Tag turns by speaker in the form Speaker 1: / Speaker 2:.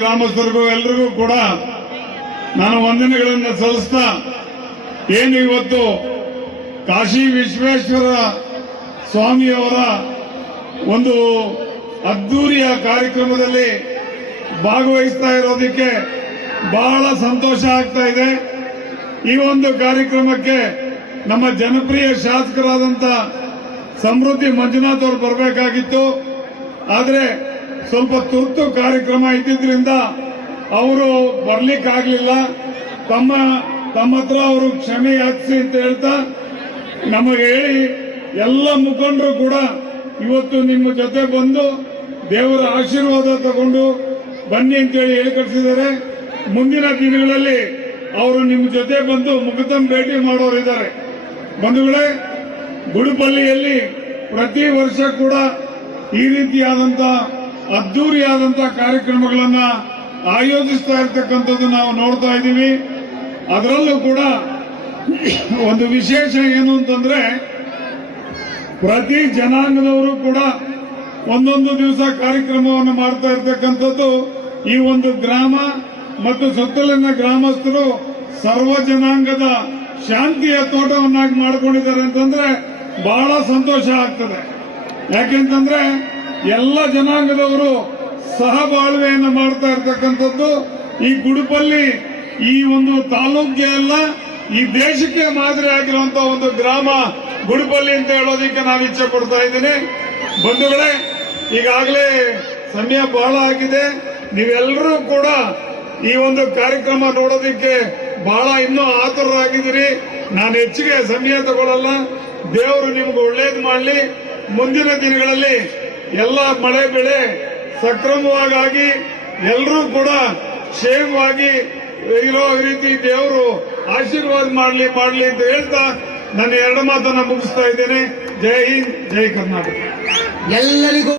Speaker 1: ಗ್ರಾಮಸ್ಥರಿಗೂ ಎಲ್ರಿಗೂ ಕೂಡ ನಾನು ವಂದನೆಗಳನ್ನು ಸಲ್ಲಿಸ್ತಾ ಏನು ಇವತ್ತು ಕಾಶಿ ವಿಶ್ವೇಶ್ವರ ಸ್ವಾಮಿಯವರ ಒಂದು ಅದ್ದೂರಿಯ ಕಾರ್ಯಕ್ರಮದಲ್ಲಿ ಭಾಗವಹಿಸ್ತಾ ಇರೋದಕ್ಕೆ ಬಹಳ ಸಂತೋಷ ಆಗ್ತಾ ಇದೆ. ಈ ಒಂದು ಕಾರ್ಯಕ್ರಮಕ್ಕೆ ನಮ್ಮ ಜನಪ್ರಿಯ ಶಾಸಕರಾದಂತ ಸಮೃದ್ಧಿ ಮಂಜುನಾಥ್ ಅವರು ಬರಬೇಕಾಗಿತ್ತು. ಆದ್ರೆ ಸ್ವಲ್ಪ ತುರ್ತು ಕಾರ್ಯಕ್ರಮ ಇದ್ದಿದ್ರಿಂದ ಅವರು ಬರ್ಲಿಕ್ಕಾಗಲಿಲ್ಲ. ತಮ್ಮ ತಮ್ಮ ಹತ್ರ ಅವರು ಕ್ಷಮೆ ಯಾಚಿಸಿ ಅಂತ ಹೇಳ್ತಾ ನಮಗೆ ಹೇಳಿ ಎಲ್ಲ ಮುಖಂಡರು ಕೂಡ ಇವತ್ತು ನಿಮ್ಮ ಜೊತೆ ಬಂದು ದೇವರ ಆಶೀರ್ವಾದ ತಗೊಂಡು ಬನ್ನಿ ಅಂತೇಳಿ ಹೇಳಿ ಕಳಿಸಿದ್ದಾರೆ ಮುಂದಿನ ದಿನಗಳಲ್ಲಿ ಅವರು ನಿಮ್ಮ ಜೊತೆ ಬಂದು ಮುಗಿತಂ ಭೇಟಿ ಮಾಡೋರಿದ್ದಾರೆ ಬಂಧುಗಳೇ, ಗುಡುಪಲ್ಲಿಯಲ್ಲಿ ಪ್ರತಿ ವರ್ಷ ಕೂಡ ಈ ರೀತಿಯಾದಂತ ಅದ್ದೂರಿಯಾದಂತ ಕಾರ್ಯಕ್ರಮಗಳನ್ನ ಆಯೋಜಿಸ್ತಾ ಇರತಕ್ಕಂಥದ್ದು ನಾವು ನೋಡ್ತಾ ಇದ್ದೀವಿ. ಅದರಲ್ಲೂ ಕೂಡ ಒಂದು ವಿಶೇಷ ಏನು ಅಂತಂದ್ರೆ ಪ್ರತಿ ಜನಾಂಗದವರು ಕೂಡ ಒಂದೊಂದು ದಿವಸ ಕಾರ್ಯಕ್ರಮವನ್ನು ಮಾಡ್ತಾ ಇರತಕ್ಕಂಥದ್ದು. ಈ ಒಂದು ಗ್ರಾಮ ಮತ್ತು ಸುತ್ತಲಿನ ಗ್ರಾಮಸ್ಥರು ಸರ್ವ ಜನಾಂಗದ ಶಾಂತಿಯ ತೋಟವನ್ನಾಗಿ ಮಾಡ್ಕೊಂಡಿದ್ದಾರೆ ಅಂತಂದ್ರೆ ಬಹಳ ಸಂತೋಷ ಆಗ್ತದೆ. ಯಾಕೆಂತಂದ್ರೆ ಎಲ್ಲ ಜನಾಂಗದವರು ಸಹಬಾಳ್ವೆಯನ್ನು ಮಾಡ್ತಾ ಇರ್ತಕ್ಕಂಥದ್ದು. ಈ ಗುಡುಪಲ್ಲಿ ಈ ಒಂದು ತಾಲೂಕಿಗೆ ಅಲ್ಲ, ಈ ದೇಶಕ್ಕೆ ಮಾದರಿ ಆಗಿರುವಂತಹ ಒಂದು ಗ್ರಾಮ ಗುಡುಪಲ್ಲಿ ಅಂತ ಹೇಳೋದಕ್ಕೆ ನಾನು ಇಚ್ಛೆ ಪಡ್ತಾ ಇದ್ದೀನಿ. ಬಂಧುಗಳೇ, ಈಗಾಗಲೇ ಸಮಯ ಬಹಳ ಆಗಿದೆ. ನೀವೆಲ್ಲರೂ ಕೂಡ ಈ ಒಂದು ಕಾರ್ಯಕ್ರಮ ನೋಡೋದಕ್ಕೆ ಬಹಳ ಇನ್ನೂ ಆತುರರಾಗಿದ್ದೀರಿ. ನಾನು ಹೆಚ್ಚಿಗೆ ಸಮಯ ತಗೊಳ್ಳಲ್ಲ ದೇವರು ನಿಮ್ಗೆ ಒಳ್ಳೇದು ಮಾಡಲಿ. ಮುಂದಿನ ದಿನಗಳಲ್ಲಿ ಎಲ್ಲ ಮಳೆ ಬೆಳೆ ಸಕ್ರಮವಾಗಿ ಎಲ್ಲರೂ ಕೂಡ ಕ್ಷೇಮವಾಗಿ ಇರೋ ರೀತಿ ದೇವರು ಆಶೀರ್ವಾದ ಮಾಡಲಿ ಮಾಡಲಿ ಅಂತ ಹೇಳ್ತಾ ನನ್ನ ಎರಡು ಮಾತನ್ನ ಮುಗಿಸ್ತಾ ಇದ್ದೇನೆ. ಜೈ ಹಿಂದ್, ಜೈ ಕರ್ನಾಟಕ.
Speaker 2: ಎಲ್ಲರಿಗೂ